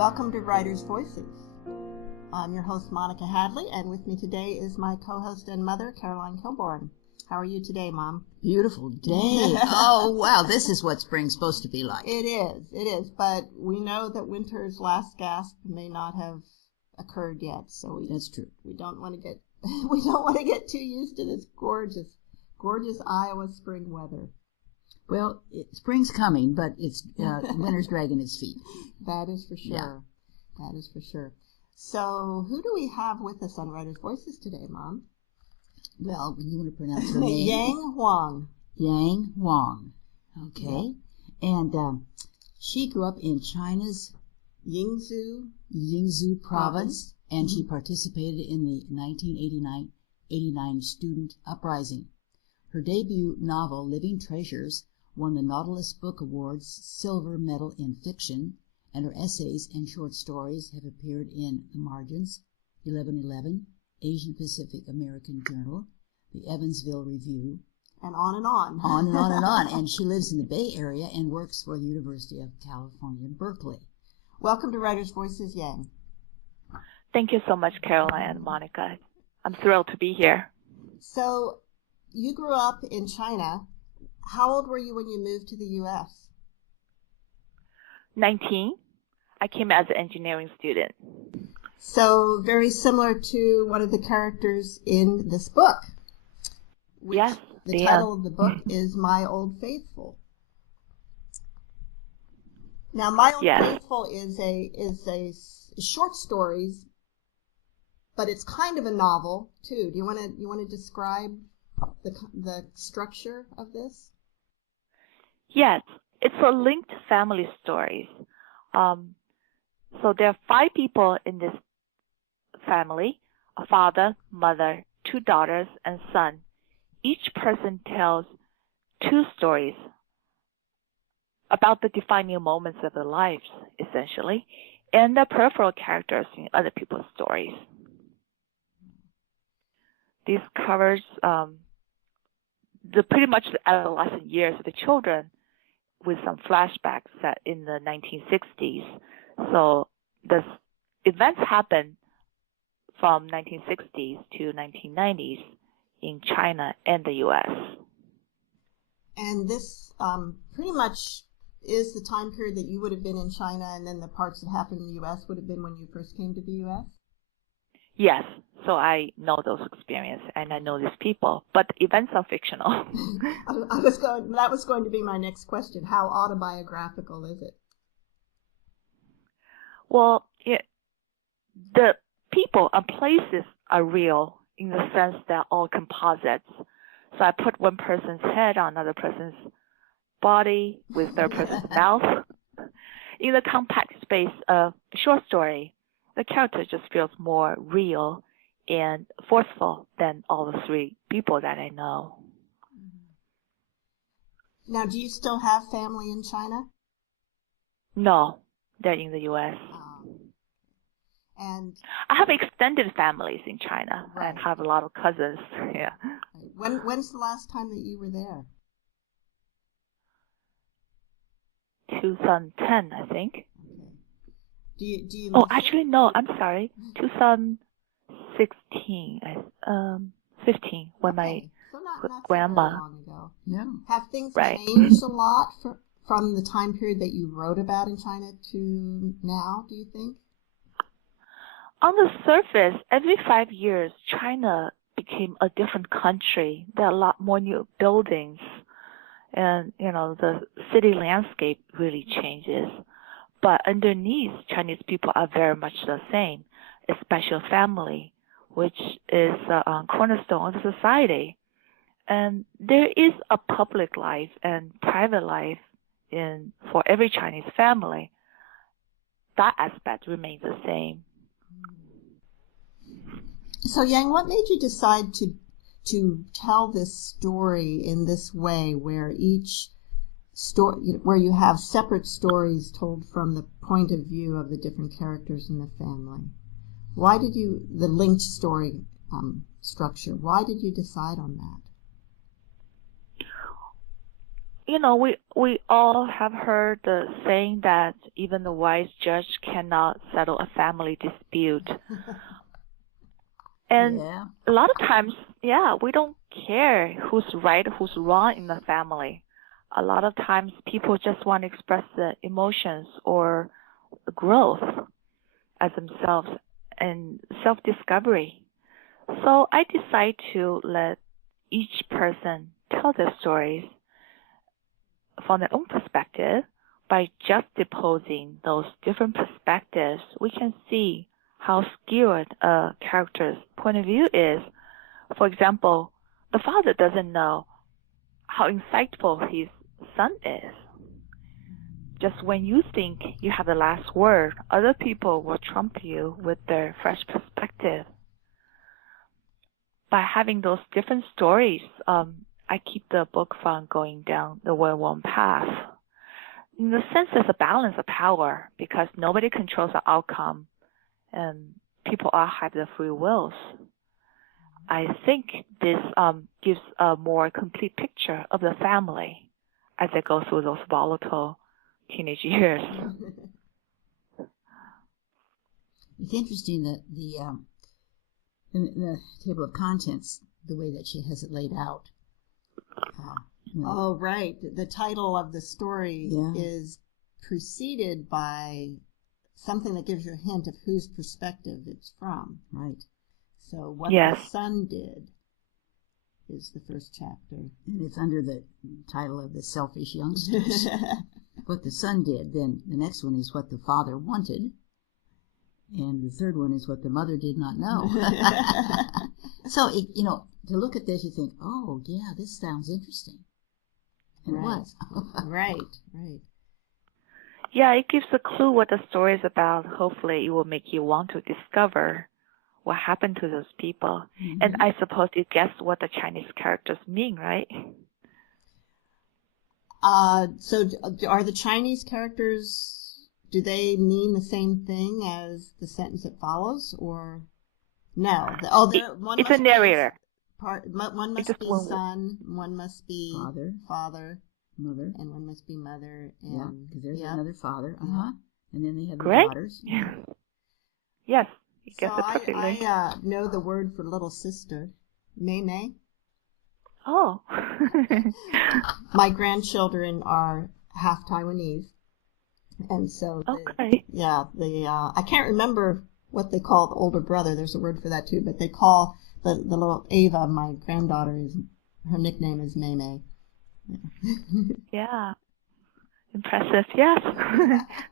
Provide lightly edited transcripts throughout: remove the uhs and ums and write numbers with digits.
Welcome to Writers' Voices. I'm your host, Monica Hadley, and with me today is my co-host and mother, Caroline Kilborn. How are you today, Mom? Beautiful day. Oh, wow, this is what spring's supposed to be like. It is, but we know that winter's last gasp may not have occurred yet, so that's true. We don't want to get too used to this gorgeous Iowa spring weather. Well, spring's coming, but it's winter's dragging its feet. That is for sure. Yeah. That is for sure. So, who do we have with us on Writers' Voices today, Mom? Well, you want to pronounce her name? Yang Huang. Yang Huang. Okay. Yeah. And she grew up in China's Yingzhou province, and she participated in the 1989 student uprising. Her debut novel, Living Treasures, won the Nautilus Book Award's Silver Medal in Fiction, and her essays and short stories have appeared in The Margins, 1111, Asian Pacific American Journal, the Evansville Review, and on and on. On and on and on. And she lives in the Bay Area and works for the University of California, Berkeley. Welcome to Writers' Voices, Yang. Thank you so much, Caroline and Monica. I'm thrilled to be here. So, you grew up in China. How old were you when you moved to the U.S.? 19. I came as an engineering student. So, very similar to one of the characters in this book. Yes. The title of the book is My Old Faithful. Now, My Old Faithful is a short stories, but it's kind of a novel too. Do you want to describe the structure of this? Yes, it's a linked family stories. So there are 5 people in this family: a father, mother, 2 daughters, and son. Each person tells 2 stories about the defining moments of their lives, essentially, and the peripheral characters in other people's stories. This covers pretty much the adolescent years of the children, with some flashbacks set in the 1960s. So the events happen from 1960s to 1990s in China and the U.S. And this pretty much is the time period that you would have been in China, and then the parts that happened in the U.S. would have been when you first came to the U.S.? Yes. So I know those experiences, and I know these people, but the events are fictional. That was going to be my next question. How autobiographical is it? Well, the people and places are real in the sense they're all composites. So I put one person's head on another person's body with their person's mouth. In the compact space of a short story, the character just feels more real and forceful than all the 3 people that I know. Now, do you still have family in China? No, they're in the U.S. And I have extended families in China and have a lot of cousins. Yeah. When's the last time that you were there? 2010, I think. Do you actually, no, I'm sorry. 2016, 15, when my grandma. So long ago. Yeah. Have things changed a lot from the time period that you wrote about in China to now, do you think? On the surface, every 5 years, China became a different country. There are a lot more new buildings, and, the city landscape really changes. But underneath, Chinese people are very much the same, a special family, which is a cornerstone of society. And there is a public life and private life for every Chinese family. That aspect remains the same. So, Yang, what made you decide to tell this story in this way, where each story, where you have separate stories told from the point of view of the different characters in the family? Why did the linked story structure, why did you decide on that? we all have heard the saying that even the wise judge cannot settle a family dispute. And a lot of times, we don't care who's right, who's wrong in the family. A lot of times people just want to express the emotions or growth as themselves and self-discovery. So I decide to let each person tell their stories from their own perspective. By juxtaposing those different perspectives, we can see how skewed a character's point of view is. For example, the father doesn't know how insightful his son is. Just when you think you have the last word, other people will trump you with their fresh perspective. By having those different stories, I keep the book from going down the one path. In the sense, there's a balance of power because nobody controls the outcome, and people all have their free wills. I think this gives a more complete picture of the family as they go through those volatile teenage years. It's interesting that in the table of contents, the way that she has it laid out. Oh, right. The title of the story is preceded by something that gives you a hint of whose perspective it's from. Right. So what the son did is the first chapter. And it's under the title of The Selfish Youngsters. What the son did. Then the next one is what the father wanted. And the third one is what the mother did not know. So, to look at this, you think, oh, yeah, this sounds interesting. And it was. Right. Yeah, it gives a clue what the story is about. Hopefully, it will make you want to discover what happened to those people. Mm-hmm. And I suppose you guess what the Chinese characters mean, right? So are the Chinese characters, do they mean the same thing as the sentence that follows, or no? It's a narrator. One must be son, one must be father, mother, and one must be mother. And because there's another father, and then they have the daughters. Yes, you guessed it perfectly. I know the word for little sister, Mei Mei. Oh. My grandchildren are half Taiwanese, and so I can't remember what they call the older brother. There's a word for that too, but they call the little Ava, my granddaughter, her nickname is Mei Mei. Yeah, impressive. Yes,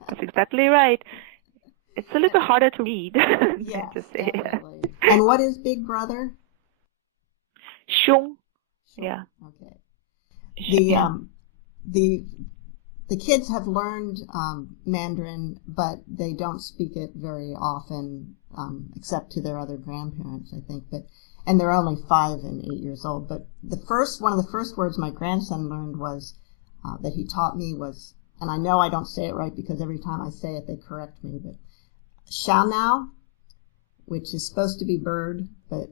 that's exactly right. It's a little harder to read. Yes, to say. And what is big brother? Xiong. Yeah. Okay. The kids have learned Mandarin, but they don't speak it very often, except to their other grandparents, I think. And they're only 5 and 8 years old. But one of the first words my grandson learned was that he taught me was, and I know I don't say it right because every time I say it they correct me, but xiao now, which is supposed to be bird, but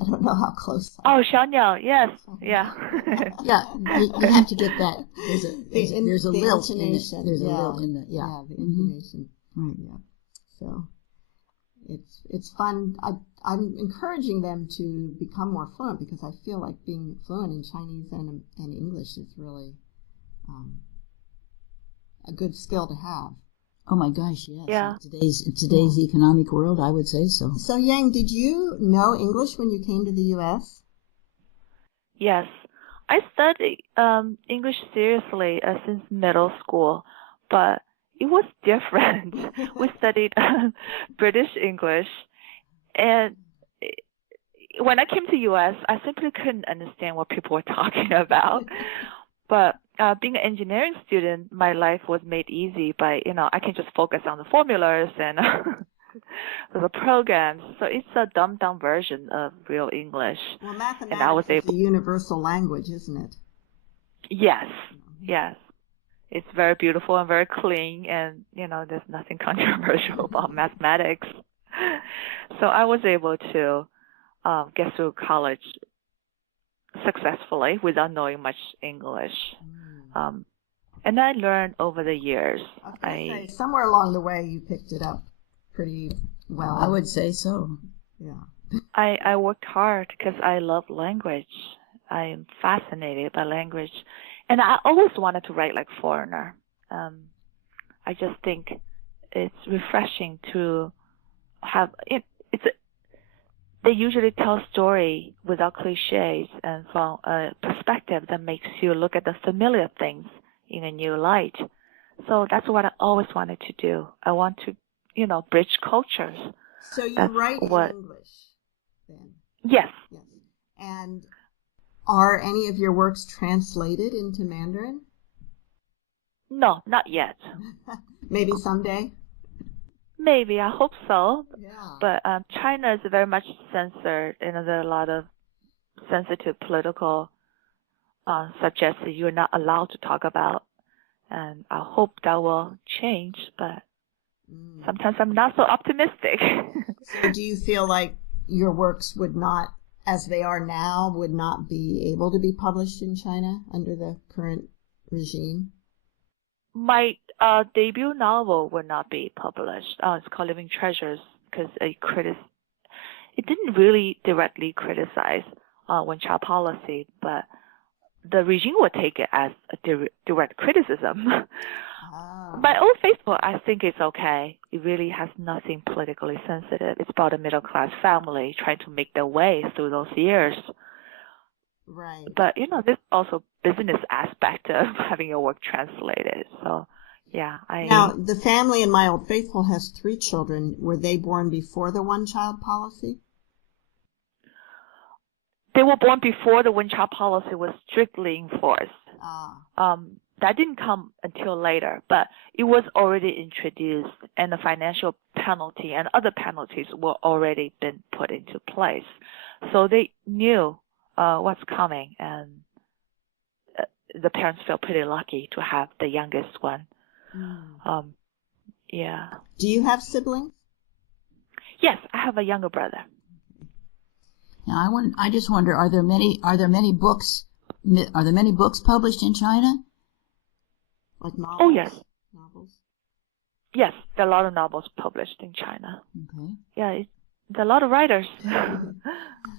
I don't know how close. Oh, xiao, yes, yeah. Yeah, you have to get that. There's a lilt in it. There's a lilt in the, the intonation. Right. Yeah. So it's fun. I'm encouraging them to become more fluent because I feel like being fluent in Chinese and English is really a good skill to have. Oh my gosh, yes. Yeah. In today's economic world, I would say so. So, Yang, did you know English when you came to the U.S.? Yes. I studied English seriously since middle school, but it was different. We studied British English, and when I came to the U.S., I simply couldn't understand what people were talking about. But being an engineering student, my life was made easy by, I can just focus on the formulas and the programs. So it's a dumbed-down version of real English. Well, mathematics is a universal language, isn't it? Yes, yes. It's very beautiful and very clean, and, there's nothing controversial about mathematics. So I was able to get through college successfully without knowing much English. And I learned over the years. I say, somewhere along the way you picked it up pretty well. I would say so. Yeah. I worked hard because I love language. I am fascinated by language. And I always wanted to write like foreigner. I just think it's refreshing to have it. They usually tell story without cliches and from a perspective that makes you look at the familiar things in a new light. So that's what I always wanted to do. I want to, bridge cultures. So you write in English then? Yes. Yes. And are any of your works translated into Mandarin? No, not yet. Maybe someday? Maybe, I hope so. Yeah. But China is very much censored, and there are a lot of sensitive political subjects that you're not allowed to talk about. And I hope that will change, but sometimes I'm not so optimistic. So do you feel like your works would not, as they are now, would not be able to be published in China under the current regime? My debut novel would not be published. It's called Living Treasures because it didn't really directly criticize one-child policy, but the regime would take it as a direct criticism. My own Facebook, I think it's okay. It really has nothing politically sensitive. It's about a middle-class family trying to make their way through those years. Right. But, there's also business aspect of having your work translated. So, yeah. Now, the family in My Old Faithful has 3 children. Were they born before the one-child policy? They were born before the one-child policy was strictly enforced. That didn't come until later, but it was already introduced, and the financial penalty and other penalties were already been put into place. So they knew what's coming, and the parents feel pretty lucky to have the youngest one. Yeah. Do you have siblings? Yes, I have a younger brother. Now I just wonder, are there many books published in China? Like novels? Oh, yes. Novels? Yes, there are a lot of novels published in China. Okay. Yeah, there are a lot of writers.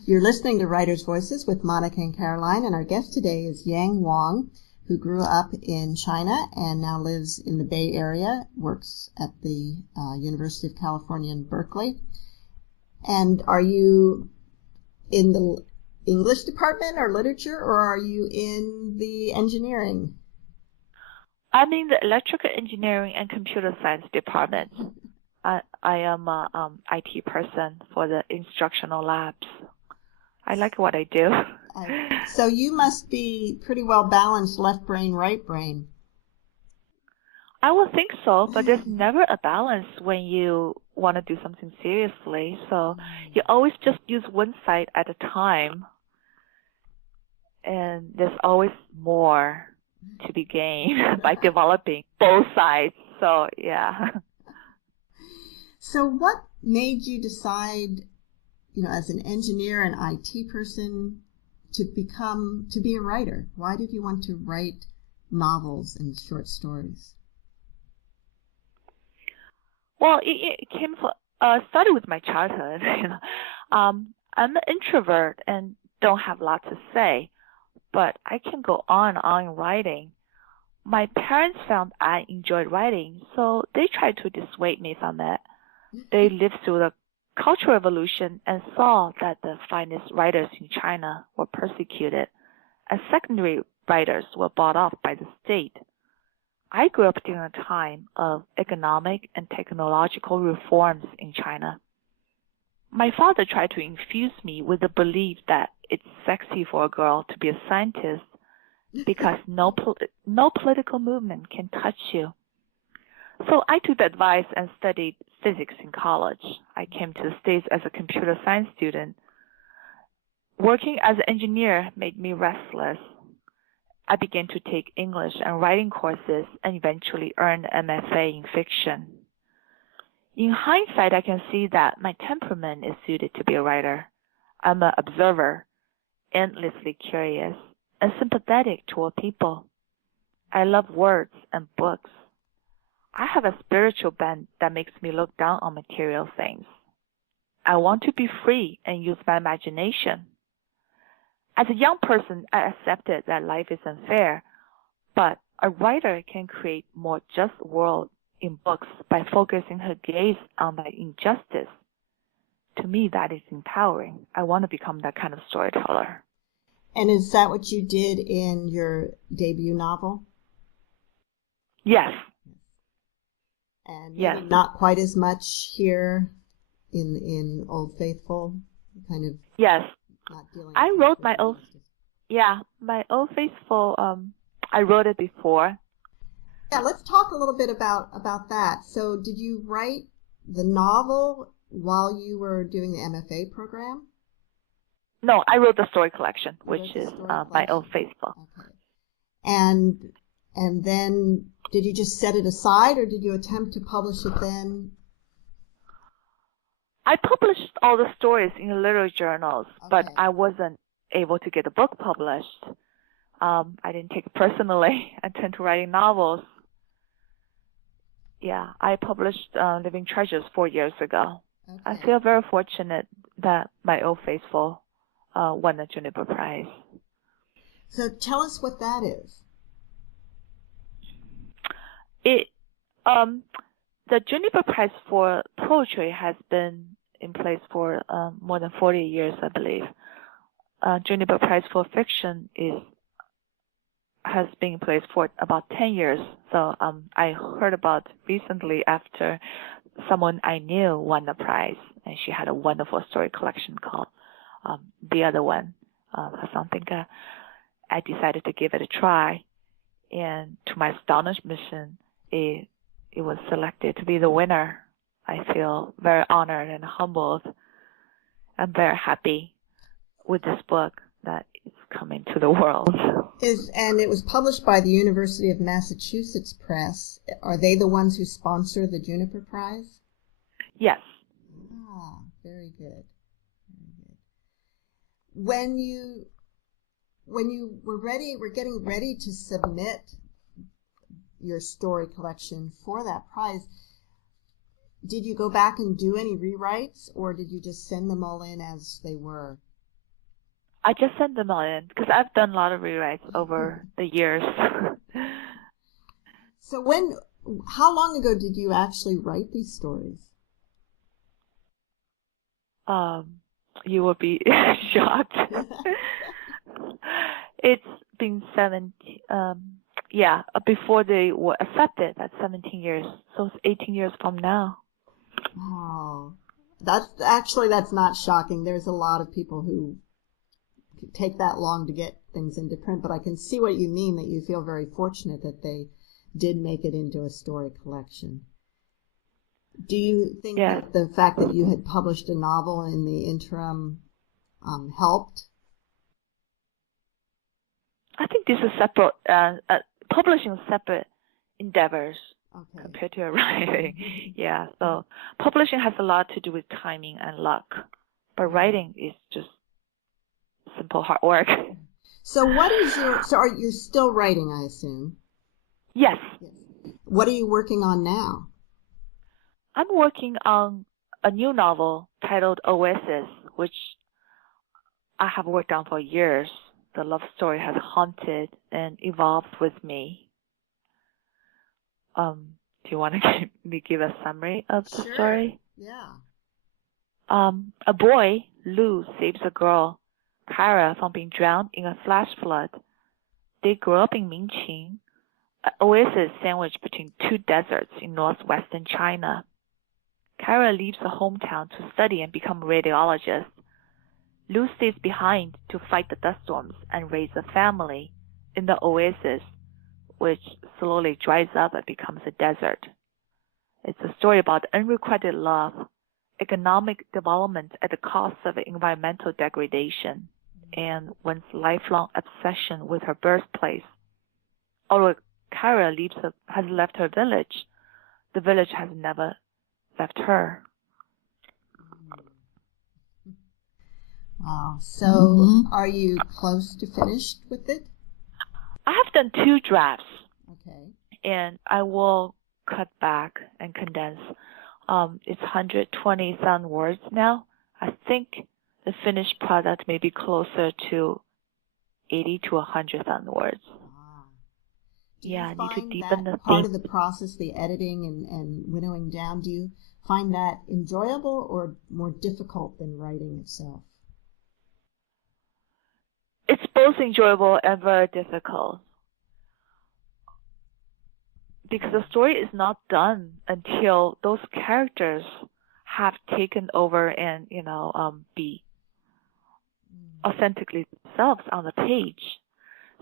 You're listening to Writers' Voices with Monica and Caroline, and our guest today is Yang Huang, who grew up in China and now lives in the Bay Area, works at the University of California in Berkeley. And are you in the English department or literature, or are you in the engineering? I'm in the electrical engineering and computer science department. I am a IT person for the instructional labs. I like what I do. So you must be pretty well balanced left brain, right brain. I would think so, but there's never a balance when you want to do something seriously. So you always just use one side at a time. And there's always more to be gained by developing both sides. So, yeah. So what made you decide, as an engineer and IT person, to be a writer? Why did you want to write novels and short stories? Well, it started with my childhood. I'm an introvert and don't have a lot to say, but I can go on writing. My parents found I enjoyed writing, so they tried to dissuade me from it. They lived through the Cultural Revolution and saw that the finest writers in China were persecuted, and secondary writers were bought off by the state. I grew up during a time of economic and technological reforms in China. My father tried to infuse me with the belief that it's sexy for a girl to be a scientist because no political movement can touch you. So I took the advice and studied physics in college. I came to the States as a computer science student. Working as an engineer made me restless. I began to take English and writing courses and eventually earned an MFA in fiction. In hindsight, I can see that my temperament is suited to be a writer. I'm an observer, endlessly curious, and sympathetic toward people. I love words and books. I have a spiritual bent that makes me look down on material things. I want to be free and use my imagination. As a young person, I accepted that life is unfair, but a writer can create more just world in books by focusing her gaze on the injustice. To me, that is empowering. I want to become that kind of storyteller. And is that what you did in your debut novel? Yes. And yes. Not quite as much here in Old Faithful, kind of. Yes. Not dealing. I wrote my Old Faithful. I wrote it before. Yeah, let's talk a little bit about that. So, did you write the novel while you were doing the MFA program? No, I wrote the story collection, which is my Old Faithful. Okay. And then, did you just set it aside, or did you attempt to publish it then? I published all the stories in literary journals, but I wasn't able to get the book published. I didn't take it personally. I tend to writing novels. Yeah, I published Living Treasures 4 years ago. Okay. I feel very fortunate that my Old Faithful won the Juniper Prize. So tell us what that is. The Juniper Prize for poetry has been in place for more than 40 years, I believe. Juniper Prize for fiction has been in place for about 10 years. So I heard about recently after someone I knew won the prize, and she had a wonderful story collection called The Other One. Something I decided to give it a try, and to my astonishment, it was selected to be the winner. I feel very honored and humbled. I'm very happy with this book that is coming to the world. And it was published by the University of Massachusetts Press. Are they the ones who sponsor the Juniper Prize? Yes. Ah, very good. Very good. When you were getting ready to submit your story collection for that prize, did you go back and do any rewrites, or did you just send them all in as they were? I just sent them all in because I've done a lot of rewrites over the years. So how long ago did you actually write these stories? You will be shocked. It's been 17, before they were accepted, that's 17 years. So it's 18 years from now. Oh, that's not shocking. There's a lot of people who take that long to get things into print, but I can see what you mean, that you feel very fortunate that they did make it into a story collection. Do you think that the fact that you had published a novel in the interim helped? I think this is separate, publishing separate endeavors compared to writing. Yeah, so publishing has a lot to do with timing and luck, but writing is just simple hard work. So are you still writing, I assume? Yes. What are you working on now? I'm working on a new novel titled Oasis, which I have worked on for years. The love story has haunted and evolved with me. Do you want to give a summary of the story? Yeah. A boy, Lou, saves a girl, Kara, from being drowned in a flash flood. They grew up in Minqing, an oasis sandwiched between two deserts in northwestern China. Kara leaves her hometown to study and become a radiologist. Lou stays behind to fight the dust storms and raise a family in the oasis, which slowly dries up and becomes a desert. It's a story about unrequited love, economic development at the cost of environmental degradation, and one's lifelong obsession with her birthplace. Although Kara has left her village, the village has never left her. Wow. So are you close to finished with it? I have done 2 drafts. Okay. And I will cut back and condense. It's 120,000 words now. I think the finished product may be closer to 80 to 100,000 words. Yeah, I need to find deepen that the part theme. of the process, the editing and winnowing down, do you find that enjoyable or more difficult than writing itself? It's both enjoyable and very difficult. Because the story is not done until those characters have taken over and, be authentically themselves on the page.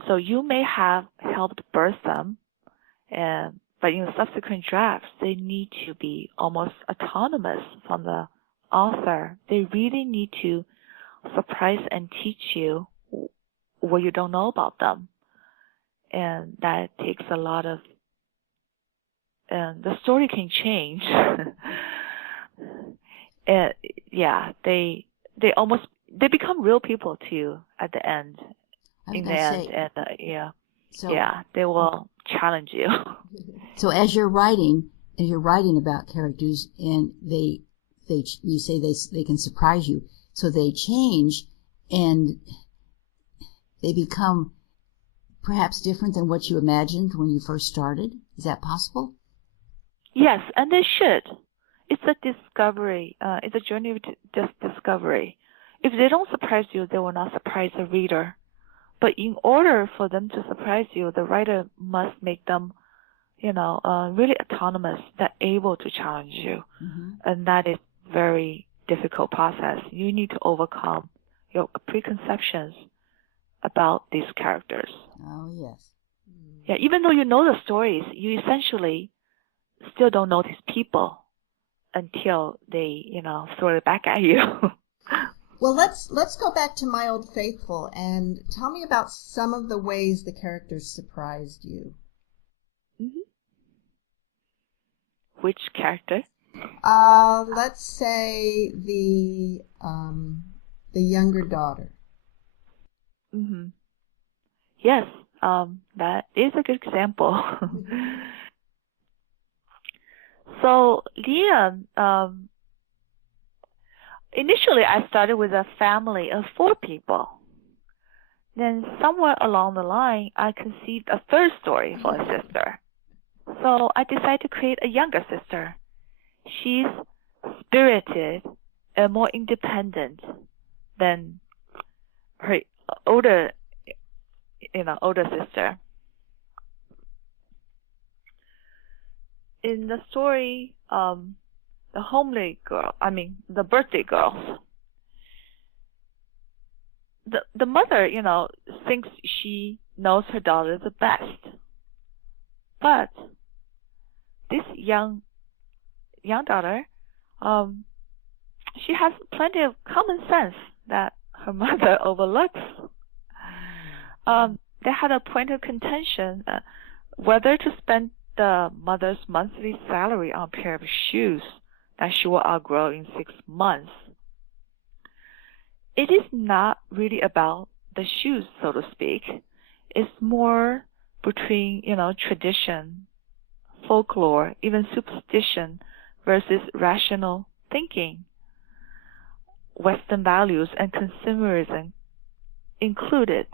So you may have helped birth them, but in subsequent drafts, they need to be almost autonomous from the author. They really need to surprise and teach you what you don't know about them. And that takes a lot of, and the story can change. And they become real people to you at the end. They will challenge you. So as you're writing about characters, and you say they can surprise you, so they change and they become perhaps different than what you imagined when you first started. Is that possible? Yes, and they should. It's a discovery. It's a journey of discovery. If they don't surprise you, they will not surprise the reader. But in order for them to surprise you, the writer must make them, really autonomous, that able to challenge you. Mm-hmm. And that is a very difficult process. You need to overcome your preconceptions about these characters. Oh, yes. Yeah, even though you know the stories, you essentially still don't know these people until they, throw it back at you. Well, let's go back to My Old Faithful and tell me about some of the ways the characters surprised you. Mm-hmm. Which character? Let's say the younger daughter. Mm-hmm. Yes, that is a good example. So Leon, initially I started with a family of 4 people. Then somewhere along the line, I conceived a third story for a sister. So I decided to create a younger sister. She's spirited and more independent than her older sister. In the story, the birthday girls, the mother, thinks she knows her daughter the best. But this young daughter, she has plenty of common sense that her mother overlooks. They had a point of contention whether to spend the mother's monthly salary on a pair of shoes that she will outgrow in 6 months. It is not really about the shoes, so to speak. It's more between, tradition, folklore, even superstition versus rational thinking. Western values and consumerism included,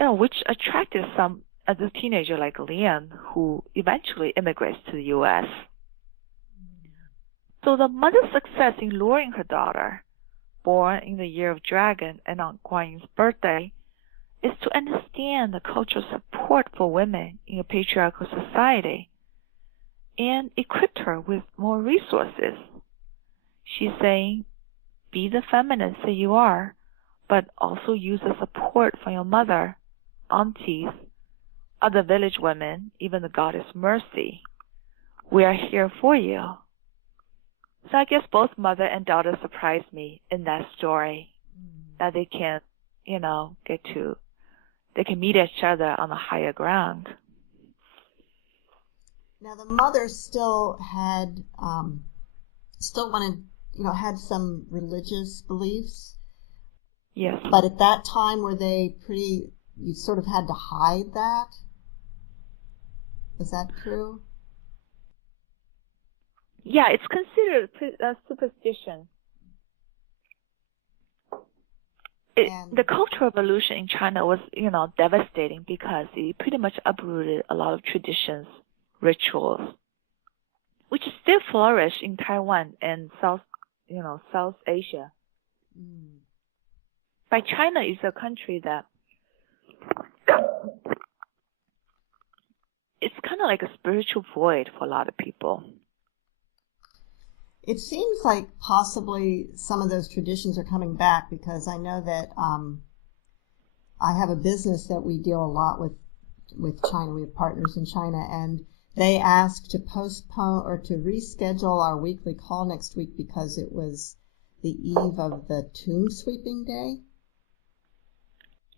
which attracted some as a teenager like Leon, who eventually immigrates to the U.S. So the mother's success in luring her daughter, born in the year of dragon and on Guanyin's birthday, is to understand the cultural support for women in a patriarchal society and equipped her with more resources. She's saying, be the feminist that you are, but also use the support from your mother, aunties, other village women, even the goddess Mercy. We are here for you. So I guess both mother and daughter surprised me in that story, that they can, they can meet each other on a higher ground. Now the mother still had had some religious beliefs. Yes. But at that time, were they you sort of had to hide that? Is that true? Yeah, it's considered a superstition. The Cultural Revolution in China was, devastating because it pretty much uprooted a lot of traditions, rituals, which still flourish in Taiwan and South Asia. Mm. But China is a country that it's kind of like a spiritual void for a lot of people. It seems like possibly some of those traditions are coming back, because I know that I have a business that we deal a lot with China. We have partners in China, and they asked to postpone or to reschedule our weekly call next week because it was the eve of the tomb sweeping day.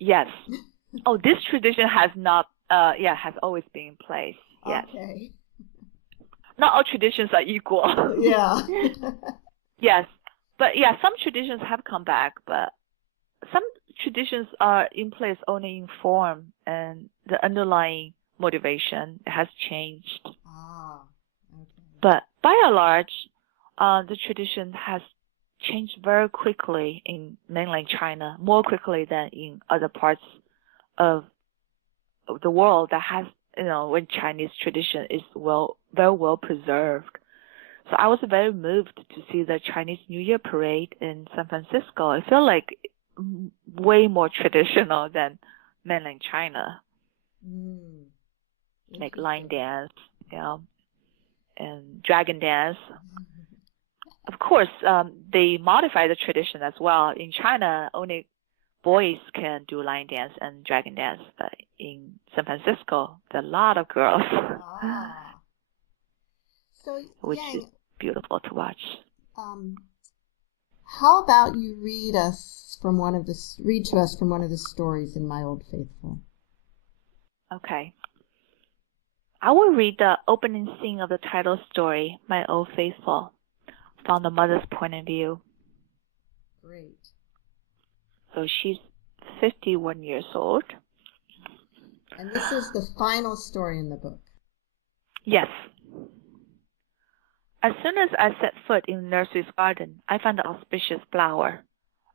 Yes. Oh, this tradition has not, has always been in place. Yes. Okay. Not all traditions are equal. Yeah. Yes. But yeah, some traditions have come back, but some traditions are in place only in form, and the underlying motivation has changed. Ah, okay. But by and large, the tradition has changed very quickly in mainland China, more quickly than in other parts of the world that has, when Chinese tradition is very well preserved. So I was very moved to see the Chinese New Year parade in San Francisco. I feel like way more traditional than mainland China. Like line dance, and dragon dance. Of course, they modify the tradition as well. In China, only boys can do line dance and dragon dance, but in San Francisco, there are a lot of girls, So, which Yang, is beautiful to watch. How about you read to us from one of the stories in My Old Faithful? Okay. I will read the opening scene of the title story, My Old Faithful, from the mother's point of view. Great. So she's 51 years old. And this is the final story in the book. Yes. As soon as I set foot in the nursery's garden, I found the auspicious flower,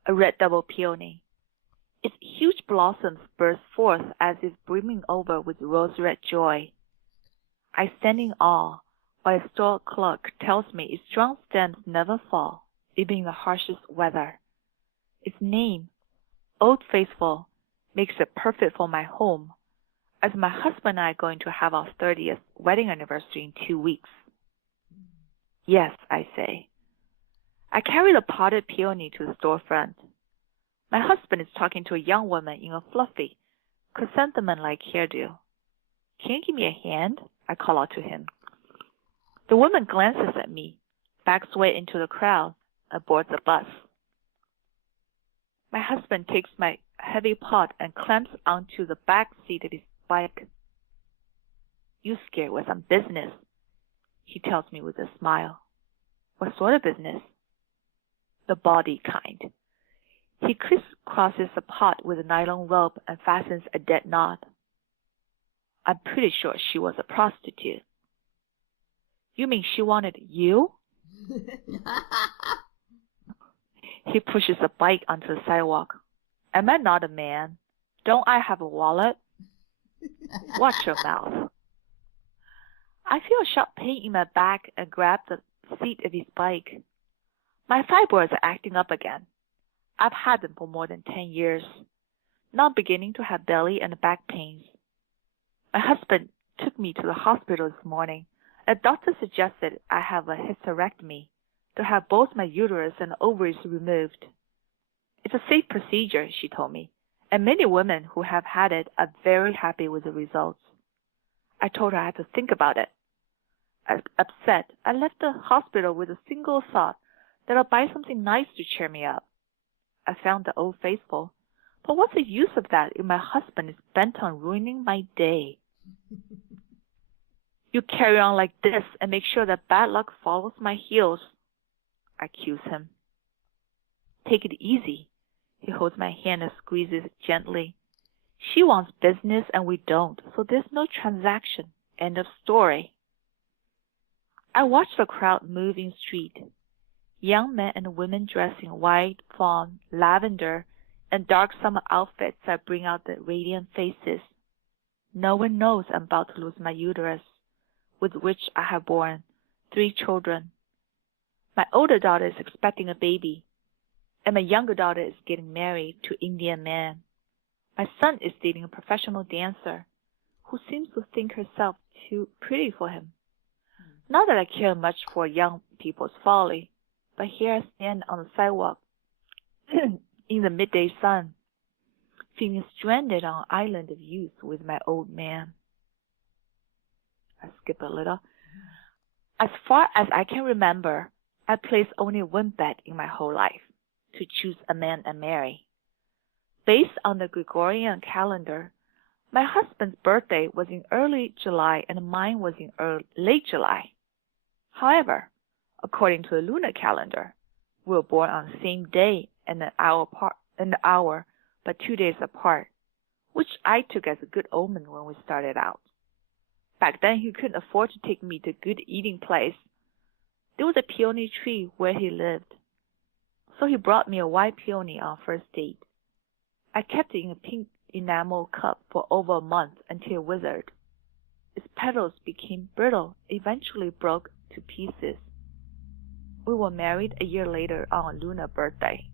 a red double peony. Its huge blossoms burst forth as if brimming over with rose-red joy. I stand in awe while a store clerk tells me its strong stems never fall, even in the harshest weather. Its name, Old Faithful, makes it perfect for my home, as my husband and I are going to have our 30th wedding anniversary in 2 weeks. Yes, I say. I carry the potted peony to the storefront. My husband is talking to a young woman in a fluffy, chrysanthemum-like hairdo. Can you give me a hand? I call out to him. The woman glances at me, backs away into the crowd, and boards a bus. My husband takes my heavy pot and clamps onto the back seat of his bike. You scared with some business, he tells me with a smile. What sort of business? The body kind. He crisscrosses the pot with a nylon rope and fastens a dead knot. I'm pretty sure she was a prostitute. You mean she wanted you? He pushes the bike onto the sidewalk. Am I not a man? Don't I have a wallet? Watch your mouth. I feel a sharp pain in my back and grab the seat of his bike. My fibroids are acting up again. I've had them for more than 10 years. Now I'm beginning to have belly and back pains. My husband took me to the hospital this morning. A doctor suggested I have a hysterectomy to have both my uterus and ovaries removed. It's a safe procedure, she told me, and many women who have had it are very happy with the results. I told her I had to think about it. Upset, I left the hospital with a single thought that I'll buy something nice to cheer me up. I found the Old Faithful, but what's the use of that if my husband is bent on ruining my day? You carry on like this and make sure that bad luck follows my heels, I accuse him. Take it easy. He holds my hand and squeezes it gently. She wants business and we don't, so there's no transaction. End of story. I watched the crowd move in street. Young men and women dressed in white, fawn, lavender, and dark summer outfits that bring out the radiant faces. No one knows I'm about to lose my uterus, with which I have borne 3 children. My older daughter is expecting a baby, and my younger daughter is getting married to an Indian man. My son is dating a professional dancer who seems to think herself too pretty for him. Not that I care much for young people's folly, but here I stand on the sidewalk in the midday sun, feeling stranded on an island of youth with my old man. I skip a little. As far as I can remember, I placed only one bet in my whole life, to choose a man and marry. Based on the Gregorian calendar, my husband's birthday was in early July and mine was in late July. However, according to the lunar calendar, we were born on the same day and an hour, but 2 days apart, which I took as a good omen when we started out. Back then, he couldn't afford to take me to a good eating place. There was a peony tree where he lived, so he brought me a white peony on first date. I kept it in a pink enamel cup for over a month until it withered. Its petals became brittle, eventually broke to pieces. We were married a year later on a lunar birthday.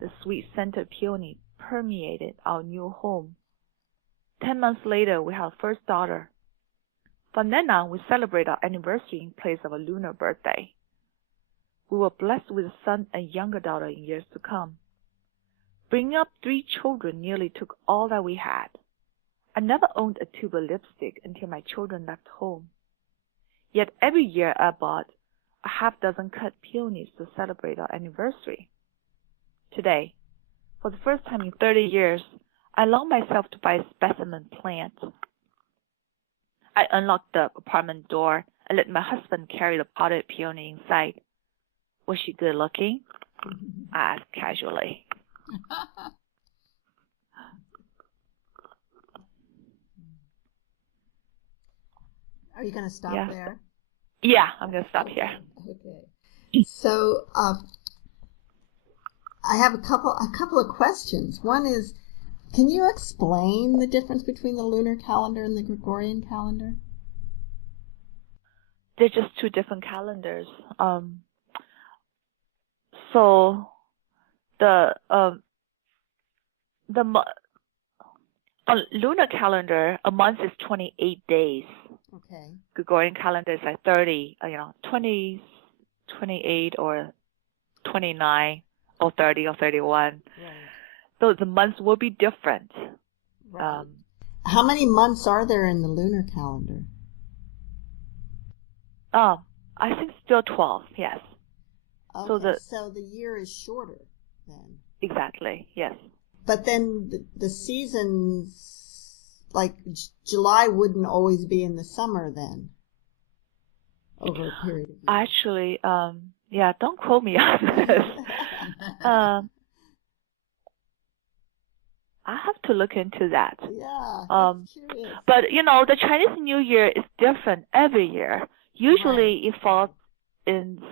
The sweet-scented peony permeated our new home. 10 months later, we had our first daughter. From then on, we celebrate our anniversary in place of a lunar birthday. We were blessed with a son and younger daughter in years to come. Bringing up 3 children nearly took all that we had. I never owned a tube of lipstick until my children left home. Yet every year I bought a half-dozen cut peonies to celebrate our anniversary. Today, for the first time in 30 years, I allow myself to buy a specimen plant. I unlocked the apartment door and let my husband carry the potted peony inside. Was she good looking? I asked casually. Are you going to stop there? Yeah, I'm going to stop here. Okay. So I have a couple of questions. One is, can you explain the difference between the lunar calendar and the Gregorian calendar? They're just 2 different calendars. So the on lunar calendar, a month is 28 days. Okay. Gregorian calendar is like 30, 20, 28 or 29 or 30 or 31. Right. So the months will be different. Right. How many months are there in the lunar calendar? I think still 12, yes. Okay, so the year is shorter then. Exactly, yes. But then the seasons, like July wouldn't always be in the summer then, over a period of years. Actually, don't quote me on this. I have to look into that. Yeah, I'm curious. But, the Chinese New Year is different every year. Usually it falls in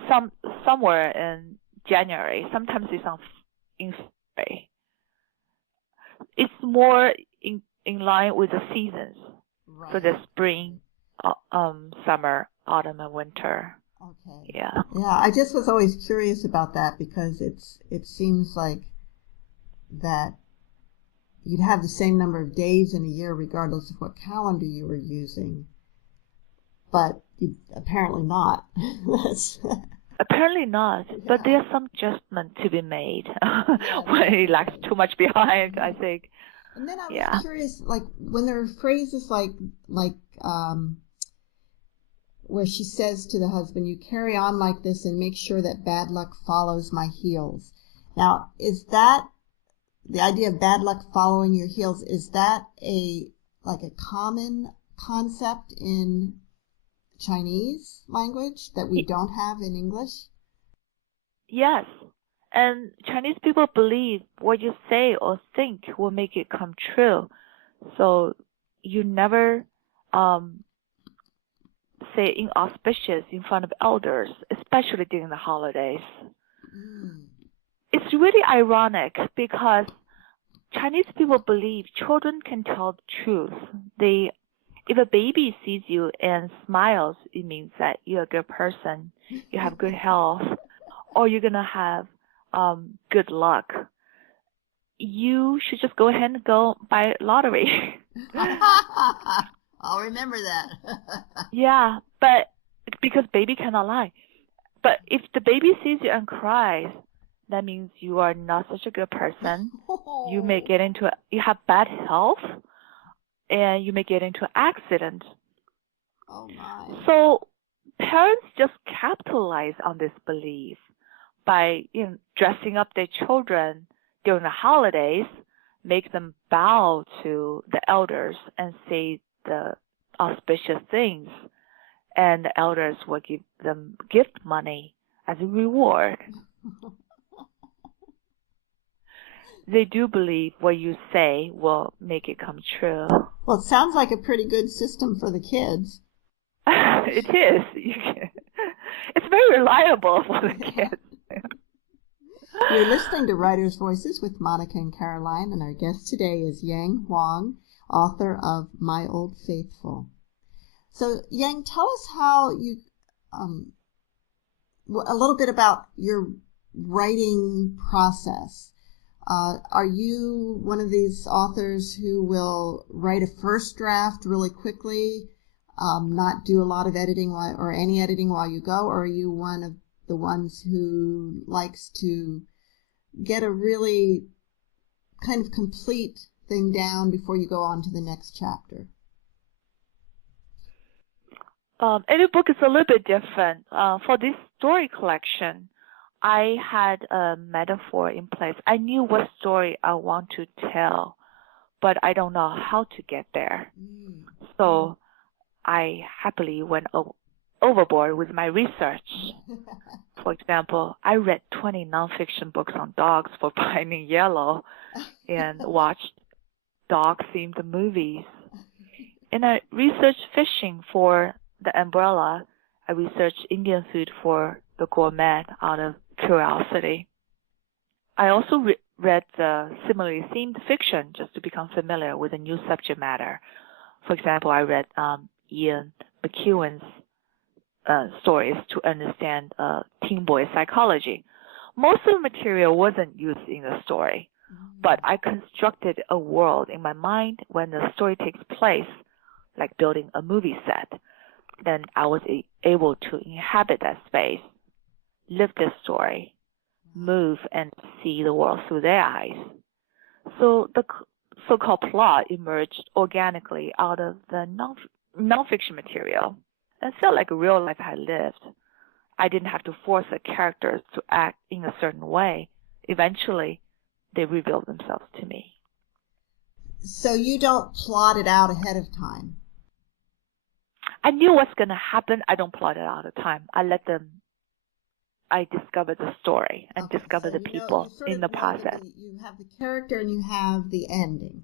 somewhere in January. Sometimes it's in February. It's more in line with the seasons for the spring, summer, autumn, and winter. Okay. Yeah. Yeah, I just was always curious about that because it seems like that you'd have the same number of days in a year regardless of what calendar you were using, but apparently not. Apparently not, but there's some adjustment to be made when it lags too much behind, I think. And then I was curious, like when there are phrases like where she says to the husband, "You carry on like this and make sure that bad luck follows my heels." Now, is that the idea of bad luck following your heels? Is that a common concept in Chinese language that we don't have in English? Yes. And Chinese people believe what you say or think will make it come true. So you never say inauspicious in front of elders, especially during the holidays. It's really ironic because Chinese people believe children can tell the truth. If a baby sees you and smiles, it means that you're a good person, you have good health, or you're going to have good luck. You should just go ahead and go buy lottery. I'll remember that. Yeah, but because baby cannot lie. But if the baby sees you and cries, that means you are not such a good person. You may get you have bad health, and you may get into an accident. Oh my. So parents just capitalize on this belief by dressing up their children during the holidays, make them bow to the elders and say the auspicious things, and the elders will give them gift money as a reward. They do believe what you say will make it come true. Well, it sounds like a pretty good system for the kids. It is. It's very reliable for the kids. You're listening to Writers' Voices with Monica and Caroline, and our guest today is Yang Huang, author of My Old Faithful. So, Yang, tell us how you, a little bit about your writing process. Are you one of these authors who will write a first draft really quickly, not do a lot of editing or any editing while you go, or are you one of the ones who likes to get a really kind of complete thing down before you go on to the next chapter? Every book is a little bit different. For this story collection, I had a metaphor in place. I knew what story I want to tell, but I don't know how to get there. So I happily went overboard with my research. For example, I read 20 nonfiction books on dogs for Pioneer Yellow and watched dog-themed movies. And I researched fishing for the umbrella. I researched Indian food for the gourmet out of curiosity. I also read similarly themed fiction just to become familiar with a new subject matter. For example, I read Ian McEwan's stories to understand teen boy psychology. Most of the material wasn't used in the story, but I constructed a world in my mind when the story takes place, like building a movie set. Then I was able to inhabit that space, live this story, move and see the world through their eyes. So the so-called plot emerged organically out of the nonfiction material. It felt like a real life I lived. I didn't have to force the characters to act in a certain way. Eventually, they revealed themselves to me. So you don't plot it out ahead of time? I knew what's going to happen. I don't plot it out of time. I discover the story and discover the people in the process. You have the character and you have the ending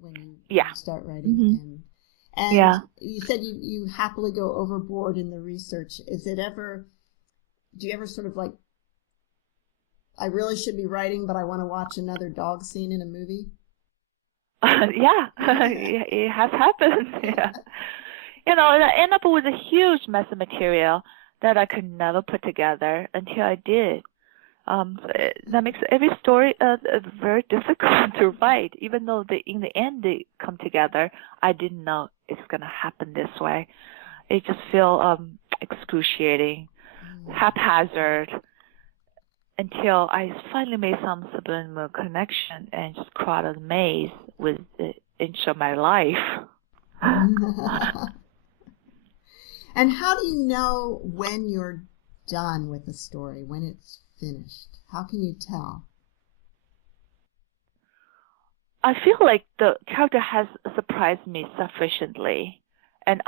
when you start writing. Mm-hmm. And you said you happily go overboard in the research. Do you ever sort of like, I really should be writing, but I want to watch another dog scene in a movie? Yeah, it has happened. Yeah. I end up with a huge mess of material that I could never put together until I did. That makes every story very difficult to write. Even though in the end they come together, I didn't know it's going to happen this way. It just feels excruciating, haphazard, until I finally made some subliminal connection and just crowded a maze with the inch of my life. And how do you know when you're done with the story, when it's finished? How can you tell? I feel like the character has surprised me sufficiently, and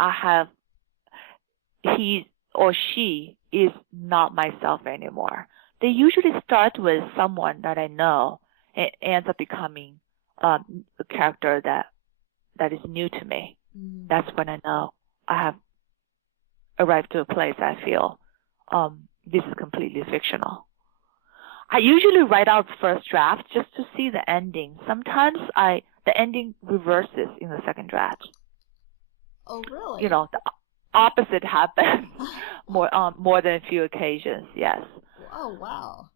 he or she is not myself anymore. They usually start with someone that I know and ends up becoming a character that is new to me. That's when I know I have arrived to a place I feel this is completely fictional. I usually write out first draft just to see the ending. Sometimes the ending reverses in the second draft. Oh, really? You know, the opposite happens more than a few occasions. Yes. Oh, wow.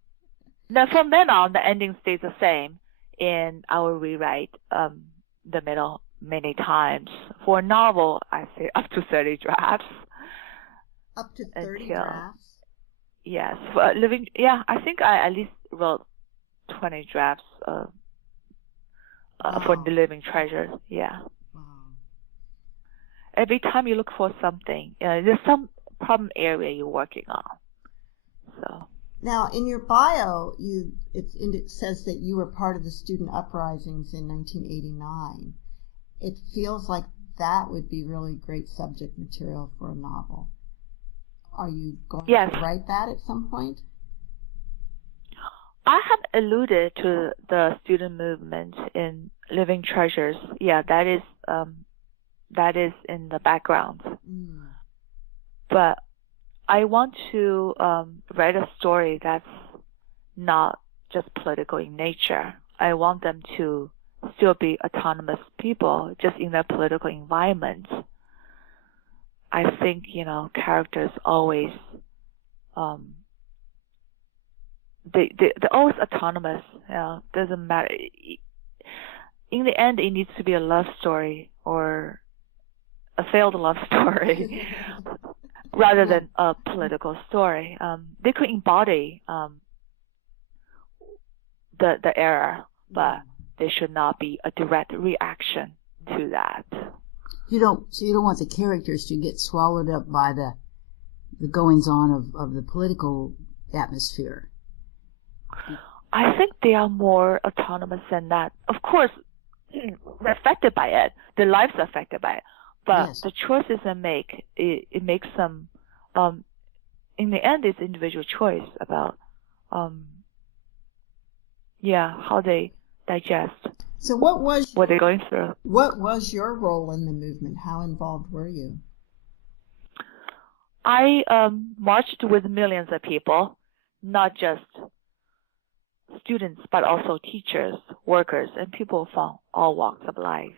Then from then on, the ending stays the same, and I will rewrite the middle many times. For a novel, I say up to 30 drafts. Up to 30 drafts? Yes. For I think I at least wrote 20 drafts for The Living Treasures. Yeah. Wow. Every time you look for something, there's some problem area you're working on. So. Now, in your bio, it says that you were part of the student uprisings in 1989. It feels like that would be really great subject material for a novel. Are you going to write that at some point? I have alluded to the student movement in Living Treasures. Yeah, that is in the background. Mm. But I want to write a story that's not just political in nature. I want them to still be autonomous people, just in their political environment. I think, characters always, they're always autonomous. Doesn't matter. In the end, it needs to be a love story or a failed love story rather than a political story. They could embody the era, but they should not be a direct reaction to that. You don't want the characters to get swallowed up by the goings on of the political atmosphere. I think they are more autonomous than that. Of course, they're affected by it. Their lives are affected by it. But the choices they make, it makes them, in the end, it's individual choice about, how they digest. So what they're going through. What was your role in the movement? How involved were you? I marched with millions of people, not just students, but also teachers, workers, and people from all walks of life.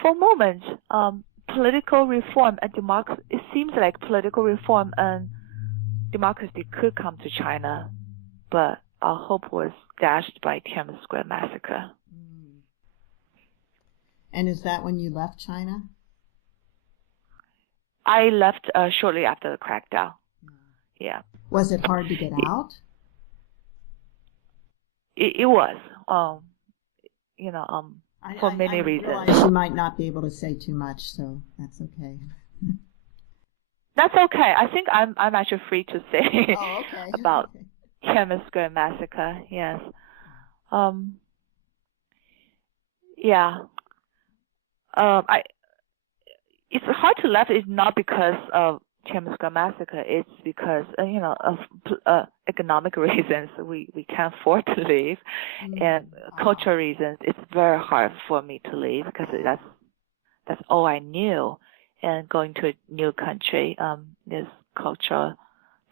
For a moment, political reform and democracy, it seems like political reform and democracy could come to China, but our hope was dashed by Tiananmen Square massacre. And is that when you left China? I left shortly after the crackdown. Yeah. Was it hard to get out? It was. For many reasons. I realize you might not be able to say too much, so that's okay. That's okay. I think I'm actually free to say about Tiananmen Square massacre. Yes. It's hard to left. It's not because of Tiananmen Square massacre. It's because of economic reasons. We can't afford to leave, and cultural reasons. It's very hard for me to leave because that's all I knew. And going to a new country, there's cultural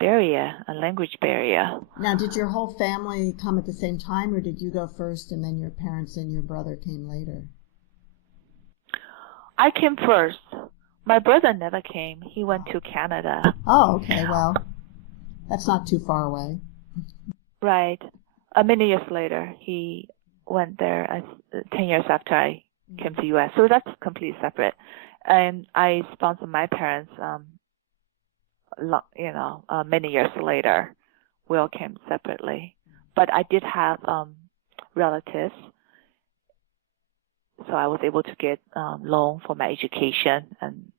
barrier, a language barrier. Now, did your whole family come at the same time, or did you go first and then your parents and your brother came later? I came first. My brother never came. He went to Canada. Oh, okay. Well, that's not too far away. Right. Many years later, he went there 10 years after I came to the U.S. So that's completely separate. And I sponsored my parents, many years later. We all came separately. But I did have relatives. So I was able to get loan for my education and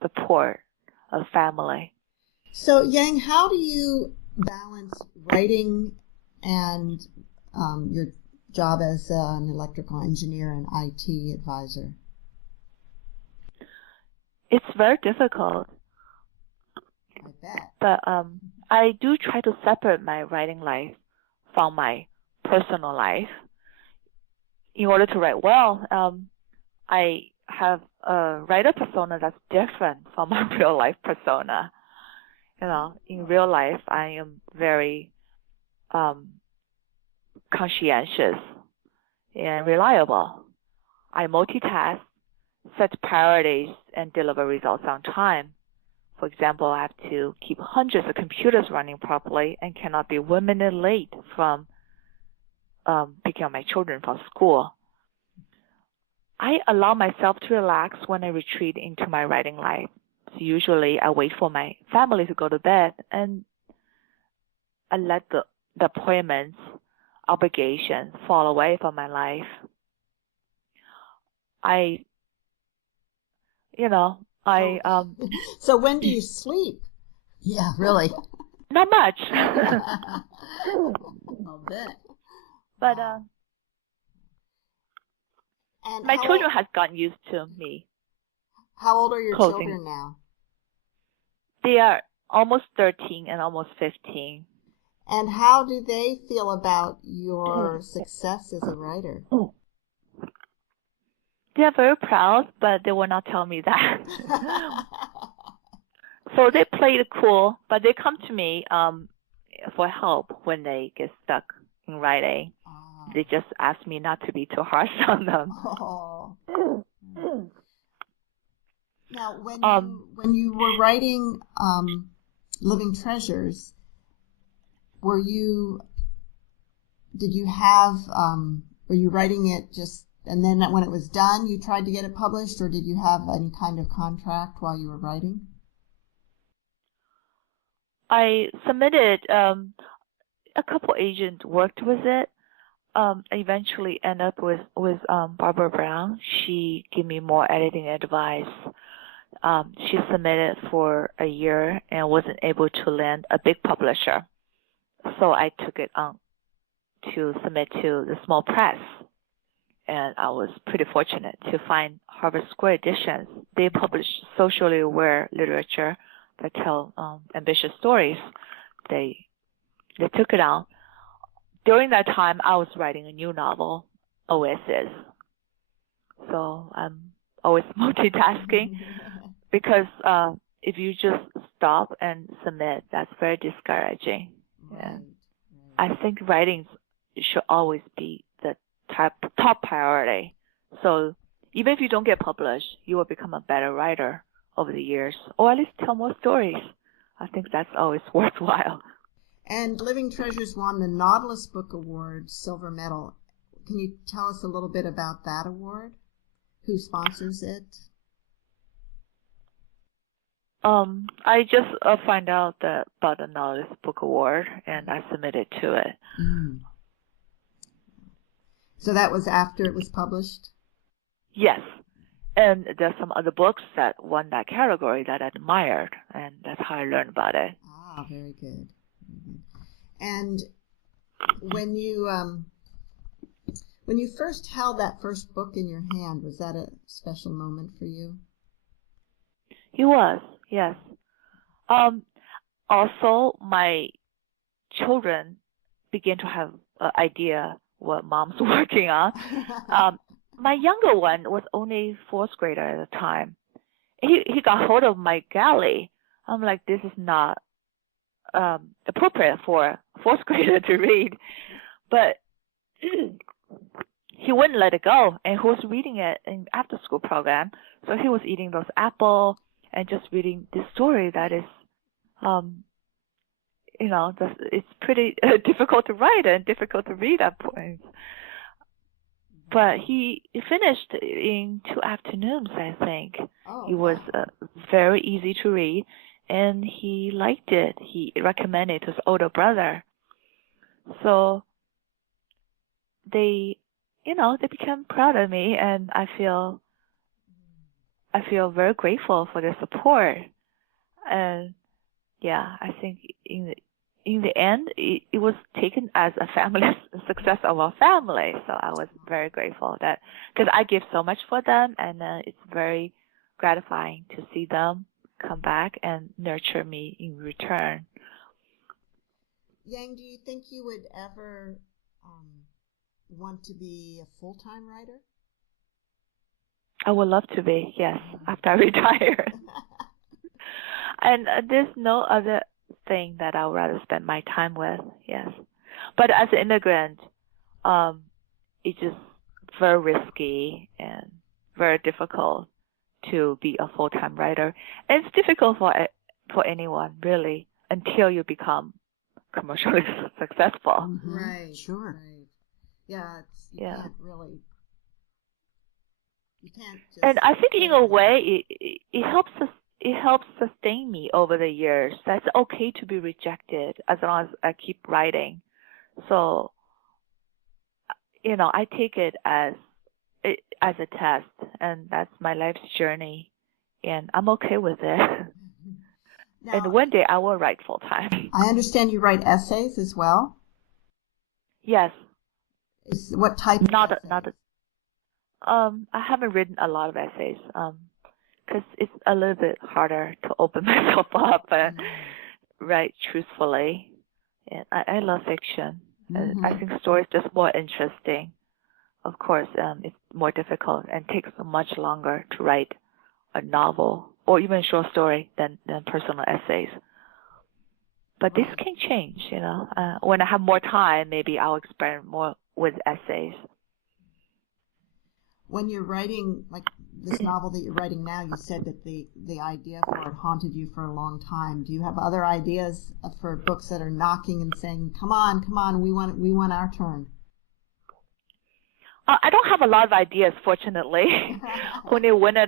support a family. So Yang, how do you balance writing and your job as an electrical engineer and IT advisor? It's very difficult. I bet. But I do try to separate my writing life from my personal life. In order to write well, I have a writer persona that's different from my real life persona. In real life, I am very conscientious and reliable. I multitask, set priorities, and deliver results on time. For example, I have to keep hundreds of computers running properly and cannot be 1 minute late from picking up my children from school. I allow myself to relax when I retreat into my writing life. So usually I wait for my family to go to bed and I let the appointments, obligations fall away from my life. So when do you sleep? Yeah, really. Not much. I'll bet. But and my children have gotten used to me. How old are your closing. children now? They are almost 13 and almost 15. And how do they feel about your success as a writer? They are very proud, but they will not tell me that. So they play it cool, but they come to me for help when they get stuck in writing. They just ask me not to be too harsh on them. Oh. Now, when you were writing Living Treasures, were you writing it just, and then when it was done, you tried to get it published, or did you have any kind of contract while you were writing? I submitted, a couple agents worked with it. I eventually end up with Barbara Brown. She gave me more editing advice. She submitted for a year and wasn't able to land a big publisher. So I took it on to submit to the small press. And I was pretty fortunate to find Harvard Square Editions. They publish socially aware literature that tell ambitious stories. They took it on. During that time, I was writing a new novel, Oasis. So I'm always multitasking because if you just stop and submit, that's very discouraging. And I think writing should always be the top priority. So even if you don't get published, you will become a better writer over the years, or at least tell more stories. I think that's always worthwhile. And Living Treasures won the Nautilus Book Award Silver Medal. Can you tell us a little bit about that award? Who sponsors it? I just find out about the Nautilus Book Award, and I submitted to it. Mm. So that was after it was published? Yes. And there's some other books that won that category that I admired, and that's how I learned about it. Ah, very good. And when you first held that first book in your hand, was that a special moment for you? It was, yes. Also, my children began to have an idea what mom's working on. My younger one was only fourth grader at the time. He got hold of my galley. I'm like, this is not appropriate for a fourth grader to read. But he wouldn't let it go, and he was reading it in after-school program. So he was eating those apples and just reading this story that is, it's pretty difficult to write and difficult to read at points. But he finished in 2 afternoons, I think. Oh, it was very easy to read, and he liked it. He recommended it to his older brother. So they became proud of me, and I feel very grateful for their support. And yeah, I think in the end, it was taken as a family success of our family. So I was very grateful that, because I give so much for them, and it's very gratifying to see them come back and nurture me in return. Yang, do you think you would ever want to be a full-time writer? I would love to be, yes, after I retire. And there's no other thing that I would rather spend my time with, yes. But as an immigrant, it's just very risky and very difficult to be a full-time writer. And it's difficult for anyone, really, until you become commercially successful. Mm-hmm. Right. Sure. Right. Yeah, you can't really. You can't just. And I think in a way, it helps us. It helps sustain me over the years. That's okay to be rejected as long as I keep writing. So, I take it as a test, and that's my life's journey, and I'm okay with it. Now, and one day I will write full time. I understand you write essays as well. Yes. What type? Of essays? I haven't written a lot of essays, because it's a little bit harder to open myself up and write truthfully. And I love fiction. Mm-hmm. I think story is just more interesting. Of course, it's more difficult and takes much longer to write a novel or even a short story than personal essays. But this can change, When I have more time, maybe I'll experiment more with essays. When you're writing, like this novel that you're writing now, you said that the idea for it haunted you for a long time. Do you have other ideas for books that are knocking and saying, "Come on, we want our turn"? I don't have a lot of ideas, fortunately. Only one or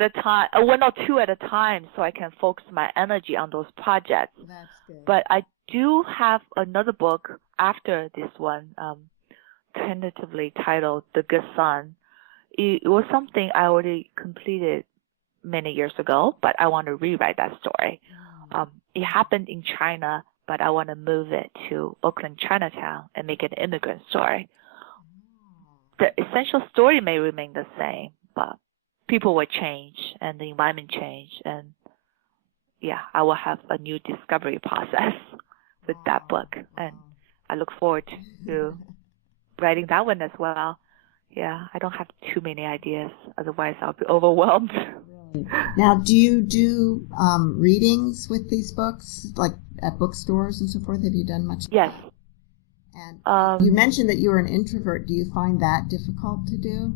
two at a time, so I can focus my energy on those projects. That's good. But I do have another book after this one, tentatively titled "The Good Son." It was something I already completed many years ago, but I want to rewrite that story. It happened in China, but I want to move it to Oakland, Chinatown, and make it an immigrant story. The essential story may remain the same, but people will change and the environment change, and I will have a new discovery process with that book, and I look forward to writing that one as well. Yeah, I don't have too many ideas, otherwise I'll be overwhelmed. Really? Now, do you do readings with these books, like at bookstores and so forth? Have you done much? Yes. And you mentioned that you were an introvert. Do you find that difficult to do?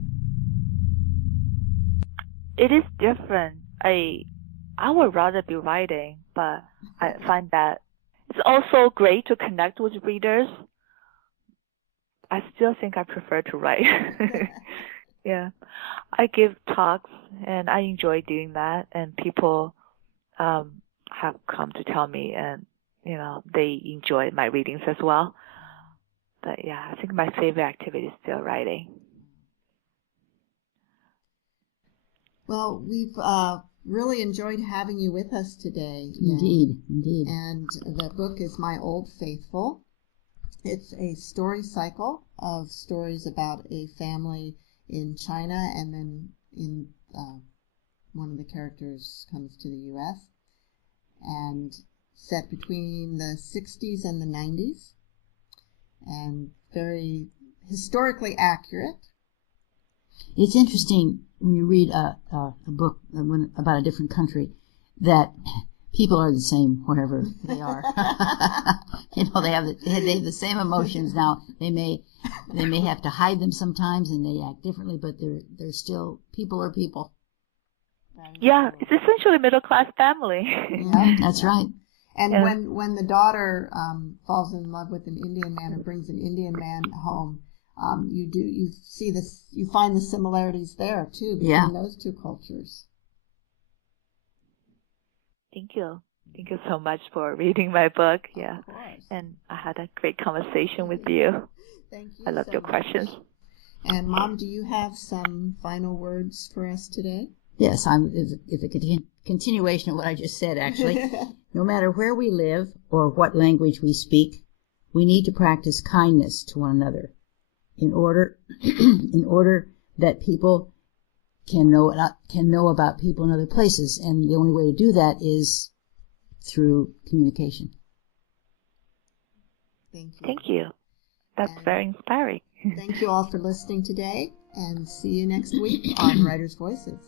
It is different. I would rather be writing, but I find that it's also great to connect with readers. I still think I prefer to write. Yeah. I give talks, and I enjoy doing that, and people have come to tell me, and, they enjoy my readings as well. But, I think my favorite activity is still writing. Well, we've really enjoyed having you with us today. Indeed. And the book is My Old Faithful. It's a story cycle of stories about a family in China, and then one of the characters comes to the U.S. and set between the 60s and the 90s, and very historically accurate. It's interesting when you read a book about a different country that people are the same wherever they are. They have the same emotions. Now they may have to hide them sometimes, and they act differently, but they're still people are people. Yeah, it's essentially a middle class family. Yeah, that's right. And when the daughter falls in love with an Indian man or brings an Indian man home, you find the similarities there too between those two cultures. Thank you. Thank you so much for reading my book. Yeah. Of course. And I had a great conversation with you. Thank you. I loved your questions. And Mom, do you have some final words for us today? Yes, it's a continuation of what I just said, actually. No matter where we live or what language we speak, we need to practice kindness to one another in order that people can know about people in other places, and the only way to do that is through communication. Thank you. Thank you. That's very inspiring. Thank you all for listening today, and see you next week on Writers' Voices.